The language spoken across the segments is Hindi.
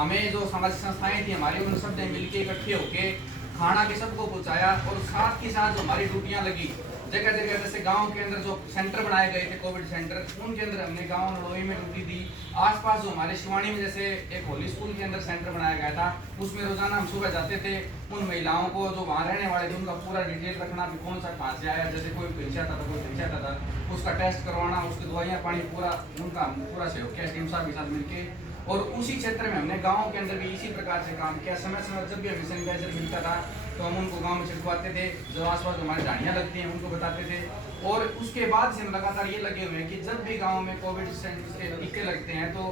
हमें जो सामाजिक संस्थाएं थी हमारी, उन सब ने मिलकर इकट्ठे होके खाना के सबको पहुंचाया। और साथ ही साथ जो हमारी ड्यूटियां लगी जगह जगह, जैसे गांव के अंदर जो सेंटर बनाए गए थे कोविड सेंटर, उनके अंदर हमने गांव नड़ोई में ड्यूटी दी। आसपास जो हमारे शिवानी में जैसे एक होली स्कूल के अंदर सेंटर बनाया गया था, उसमें रोजाना हम सुबह जाते थे। उन महिलाओं को जो वहाँ रहने वाले थे उनका पूरा डिटेल रखना, भी कौन सा कहाँ से आया, जैसे कोई परीक्षा था तो कोई परीक्षा था, उसका टेस्ट करवाना, उसकी दवाइयाँ पानी पूरा उनका पूरा सहयोग किया टीम साहब के साथ मिलके। और उसी क्षेत्र में हमने गाँव के अंदर भी इसी प्रकार से काम किया। समय समय जब भी हमें सैनिटाइजर मिलता था तो हम उनको गांव में छिड़कवाते थे, जो आसपास हमारी झाड़ियाँ लगती हैं उनको बताते थे। और उसके बाद से हम लगातार ये लगे हुए हैं कि जब भी गांव में कोविड के टीके लगते हैं तो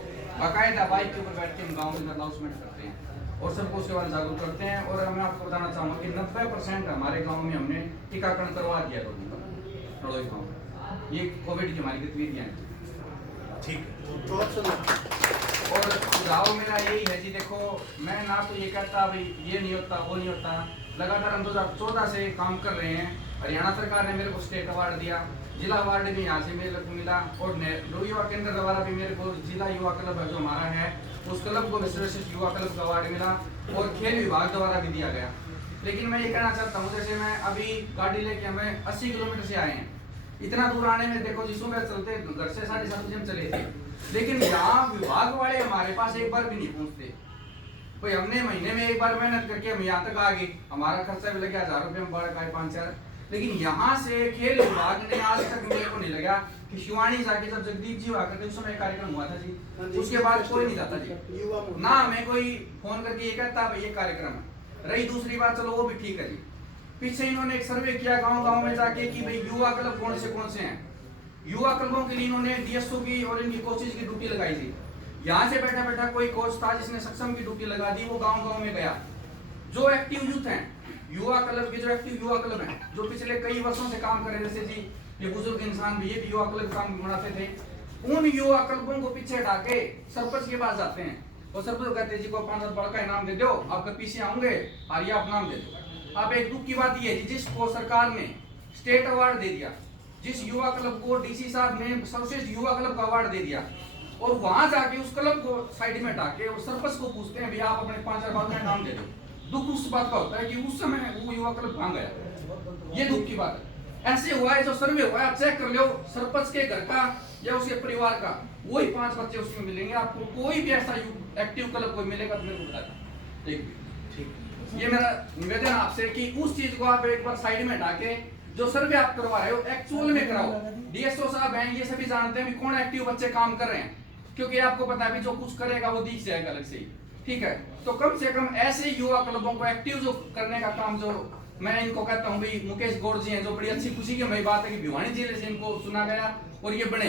बाकायदा बाइक के ऊपर बैठ के हम गाँव में अनाउंसमेंट करते हैं और सबको उसके बारे में जागरूक करते हैं। और मैं आपको बताना चाहूँगा कि 90% हमारे गाँव में हमने टीकाकरण करवा दिया नड़ोई गाँव में। ये कोविड की हमारी गतिविधियाँ हैं। ठीक। और सुझाव मेरा यही है जी, देखो मैं ना तो ये कहता भाई ये नहीं होता वो नहीं होता, लगातार हम 2014 से काम कर रहे हैं। हरियाणा सरकार ने मेरे को स्टेट अवार्ड दिया, जिला अवार्ड भी यहाँ से मेरे को मिला, और नेहरू युवा केंद्र द्वारा भी मेरे को जिला युवा क्लब जो हमारा है उस क्लब को विश्वश्रेष्ठ युवा क्लब का अवार्ड मिला, और खेल विभाग द्वारा भी दिया गया। लेकिन मैं ये कहना चाहता हूँ, जैसे मैं अभी गाड़ी लेके हमें 80 किलोमीटर से आए हैं, इतना दूर आने में देखो जी सुबह चलते घर से 7:30 बजे हम चले थे, लेकिन यहाँ विभाग वाले हमारे पास एक बार भी नहीं पहुँचते। कोई हमने महीने में एक बार मेहनत करके हम यहाँ तक आ गए, हमारा खर्चा भी लगे 1000 रुपये, हम बड़ा का 5-4। लेकिन यहाँ से खेल विभाग ने आज तक मेरे को नहीं लगा कि शिवानी जाके जब जगदीप जी आकर उस समय कार्यक्रम हुआ था जी, उसके बाद कोई नहीं जाता जी, ना हमें कोई फोन करके ये कहता भाई ये कार्यक्रम है। रही दूसरी बात, चलो वो भी ठीक है जी, पीछे इन्होंने एक सर्वे किया गांव-गांव में जाके कि भाई युवा क्लब कौन से हैं। युवा क्लबों के लिए इन्होंने डीएसओ की और इनकी कोचिज की ड्यूटी लगाई थी। यहाँ से बैठा बैठा कोई कोच था जिसने सक्षम की ड्यूटी लगा दी, वो गांव-गांव में गया। जो एक्टिव यूथ हैं, युवा क्लब के जो एक्टिव युवा क्लब हैं, जो पिछले कई वर्षों से काम कर रहे, जैसे जी ये बुजुर्ग इंसान भी, ये भी युवा क्लब काम बनाते थे, उन युवा क्लबों को पीछे हटा के सरपंच के पास जाते हैं और सरपंच कहते हैं जी को 5 बड़ा का इनाम दे दो, आपके पीछे आऊंगे और ये आप नाम दे दो। अब एक दुख की बात ये है जिसको सरकार ने स्टेट अवार्ड दे दिया, जिस युवा क्लब को डीसी साहब ने सर्वश्रेष्ठ युवा क्लब का अवार्ड दे दिया, और वहां जाके उस क्लब को साइड में हटा के और सरपंच को पूछते हैं भैया आप अपने 5 बात का नाम दे दो। दुख उस बात का होता है कि उस समय वो युवा क्लब भाग गया, ये दुख की बात है। ऐसे हुआ है, जो सर्वे हुआ है आप चेक कर लो, सरपंच के घर का या उसके परिवार का वही 5 बच्चे उसमें मिलेंगे, आपको कोई भी ऐसा एक्टिव क्लब कोई मिलेगा तो मेरे को बता दें। ठीक, ये मेरा निवेदन आपसे कि उस चीज को आप एक बार साइड में हटा के जो सर्वे आप करवा रहे हो एक्चुअल में कराओ। डीएसओ साहब हैं, ये सभी जानते हैं कि कौन एक्टिव बच्चे काम कर रहे हैं, क्योंकि आपको पता है भी जो कुछ करेगा वो दिख जाएगा अलग से ही। ठीक है, तो कम से कम ऐसे युवा क्लबों को एक्टिव जो करने का काम, जो मैं इनको कहता हूँ भाई मुकेश गौड़ जी हैं, जो बड़ी अच्छी खुशी की हमारी बात है कि भिवानी जिले से इनको चुना गया और ये बने।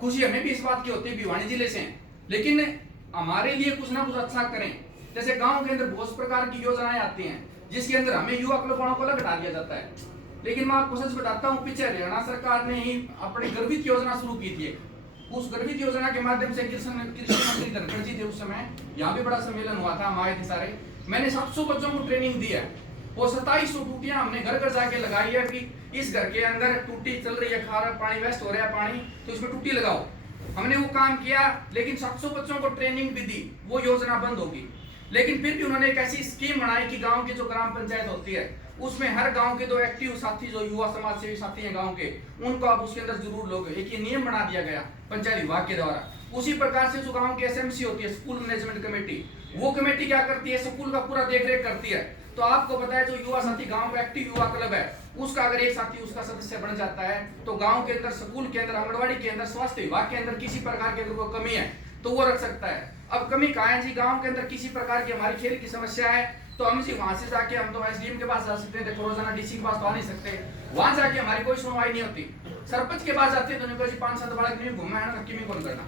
खुशी हमें भी इस बात की होती है भिवानी जिले से, लेकिन हमारे लिए कुछ ना कुछ अच्छा करें। जैसे गाँव के अंदर बहुत प्रकार की योजनाएं आती हैं जिसके अंदर हमें युवा क्लबों को अलग हटा दिया जाता है, लेकिन मैं आपको सच बताता हूँ पीछे हरियाणा सरकार ने ही अपनी गर्वित योजना शुरू की थी। उस गर्वित योजना के माध्यम से कृषि मंत्री धनखड़ जी थे उस समय, यहाँ भी बड़ा सम्मेलन हुआ था, हम आए थे सारे। मैंने 700 बच्चों को ट्रेनिंग दी है और 2700 टूटियां हमने घर घर जाके लगाई है कि इस घर के अंदर टूटी चल रही है, खारा पानी वेस्ट हो रहा है पानी, तो इसमें टूटी लगाओ। हमने वो काम किया, लेकिन 700 बच्चों को ट्रेनिंग भी दी, वो योजना बंद होगी। लेकिन फिर भी उन्होंने एक ऐसी स्कीम बनाई कि गांव की जो ग्राम पंचायत होती है उसमें हर गांव के 2 एक्टिव साथी जो युवा समाज सेवी साथी हैं गांव के, उनको आप उसके अंदर जरूर लोगे। एक ये नियम बना दिया गया पंचायत विभाग के द्वारा। उसी प्रकार से जो गांव की एसएमसी होती है, स्कूल मैनेजमेंट कमेटी, वो कमेटी क्या करती है, स्कूल का पूरा देखरेख करती है। तो आपको पता है जो युवा साथी गांव का एक्टिव युवा क्लब है, उसका अगर एक साथी उसका सदस्य बन जाता है तो गांव के अंदर, स्कूल के अंदर, आंगनबाड़ी के अंदर, स्वास्थ्य विभाग के अंदर किसी प्रकार की अगर कोई कमी है तो वो रख सकता है। अब कमी कहाँ है जी, गांव के अंदर किसी प्रकार की हमारी खेल की समस्या है तो हम जी वहां से जाके हम तो एसडीएम के पास जा सकते हैं, देखो रोजाना डीसी के पास तो आ नहीं सकते, वहां जाके हमारी कोई सुनवाई नहीं होती। सरपंच के पास जाते हैं तो उनको 5-7 बालक नहीं घूमा है ना, नक्की में कौन करना।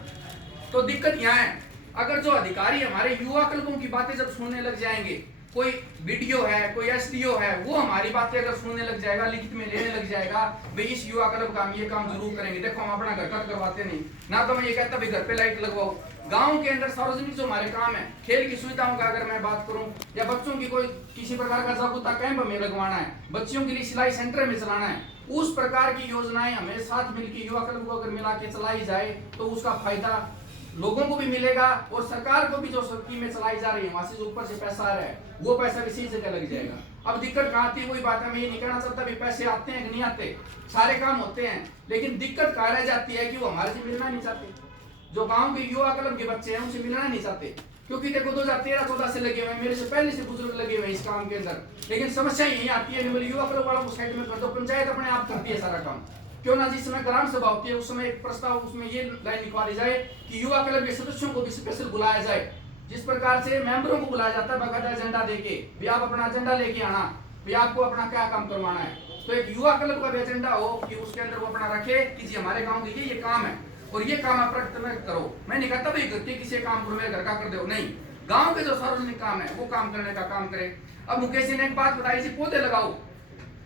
तो दिक्कत यहाँ है, अगर जो अधिकारी हमारे युवा क्लबों की बातें जब सुनने लग जाएंगे, कोई बीडीओ है, कोई एसडीओ है, वो हमारी बातें अगर सुनने लग जाएगा, लिखित में लेने लग जाएगा, भाई इस युवा क्लब का हम ये काम जरूर करेंगे, देखो हम अपना घर का करवाते नहीं ना, तो मैं ये कहता भाई घर पे लाइट लगवाओ। गांव के अंदर सार्वजनिक जो हमारे काम है, खेल की सुविधाओं का अगर मैं बात करूं, या बच्चों की कोई किसी प्रकार का जागरूकता कैंप में लगवाना है, बच्चों के लिए सिलाई सेंटर में चलाना है, उस प्रकार की योजनाएं हमें साथ मिलकर युवा क्लब को अगर मिला के चलाई जाए तो उसका फायदा लोगों को भी मिलेगा और सरकार को भी जो स्कीमें चलाई जा रही है वहां से जो ऊपर से पैसा आ रहा है वो पैसा भी इसी जगह लग जाएगा। अब दिक्कत कहाँ आती है, वही बात है, मैं ये नहीं कहना चाहता भी पैसे आते हैं कि नहीं आते, सारे काम होते हैं, लेकिन दिक्कत कहाँ रह जाती है कि वो हमारे से मिलना नहीं चाहते। जो गांव के युवा क्लब के बच्चे हैं उनसे मिलना नहीं चाहते, क्योंकि देखो 2013-14 से लगे हुए हैं, मेरे से पहले से बुजुर्ग लगे हुए हैं इस काम के अंदर। लेकिन समस्या यही आती है, बोले युवा क्लब वालों को साइड में कर दो, पंचायत अपने आप करती है सारा काम। क्यों ना जिस समय ग्राम सभा होती है उस समय एक प्रस्ताव उसमें ये लाइन निकाली जाए कि युवा क्लब के सदस्यों को भी स्पेशल बुलाया जाए, जिस प्रकार से मेंबरों को बुलाया जाता है बकायदा एजेंडा देके भी आप अपना एजेंडा लेके आना, भी आपको अपना क्या काम करवाना है। तो एक युवा क्लब का भी एजेंडा हो कि उसके अंदर वो अपना रखे कि जी हमारे गाँव के ये काम है और ये काम आप करो। मैं नहीं कहता भाई कि किसी काम को मेरे घर का कर दो, नहीं, गांव के जो सार्वजनिक काम है वो काम करने का काम करें। अब मुकेश जी ने एक बात बताई जी पौधे लगाओ,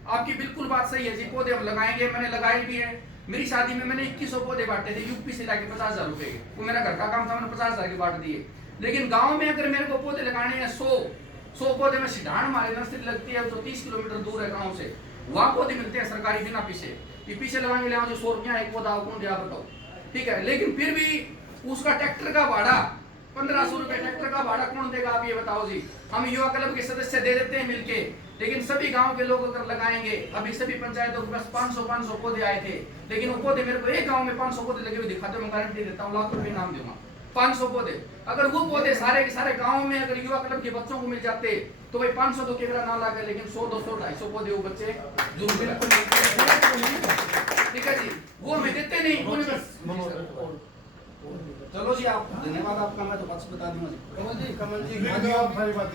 आपकी बिल्कुल बात सही है जी, पौधे हम लगाएंगे, मैंने लगाए भी है। मेरी शादी में मैंने 2100 पौधे बांटे थे यूपी से लाके 50,000 रुपए के, वो मेरा घर का काम था, मैंने 50,000 के बांट दिए। लेकिन गाँव में अगर मेरे को पौधे लगाने हैं 100 पौधे में सिधान हमारी नर्सरी लगती है जो 30 किलोमीटर दूर है गाँव से, वहाँ पौधे मिलते हैं सरकारी बिना पीछे लगाएंगे ले जो 100 रुपया एक पौधा कौन दिया बताओ, ठीक है। लेकिन फिर भी उसका ट्रैक्टर का भाड़ा 1500 रुपए ट्रैक्टर का भाड़ा कौन देगा आप ये बताओ जी। हम युवा क्लब के सदस्य दे देते हैं मिलके, लेकिन सभी गांव के लोग अगर लगाएंगे, अभी सभी पंचायतों के पास 500 पौधे आए थे, लेकिन वो पौधे मेरे को एक गांव में 500 पौधे लगे हुए दिखाते, मैं गारंटी देता हूँ लाख रुपए नाम दूंगा। 500 पौधे, अगर वो पौधे सारे के सारे गांव में अगर युवा क्लब के बच्चों को मिल जाते तो भाई 500 तो केवरा ना लगे, लेकिन 100, 200, 250 पौधे वो बच्चे जरूर मिलते, ठीक है जी। वो हमें देते नहीं। चलो जी, आप धन्यवाद आपका, मैं तो बात बता दूंगा जी। कमल जी आप सारी बात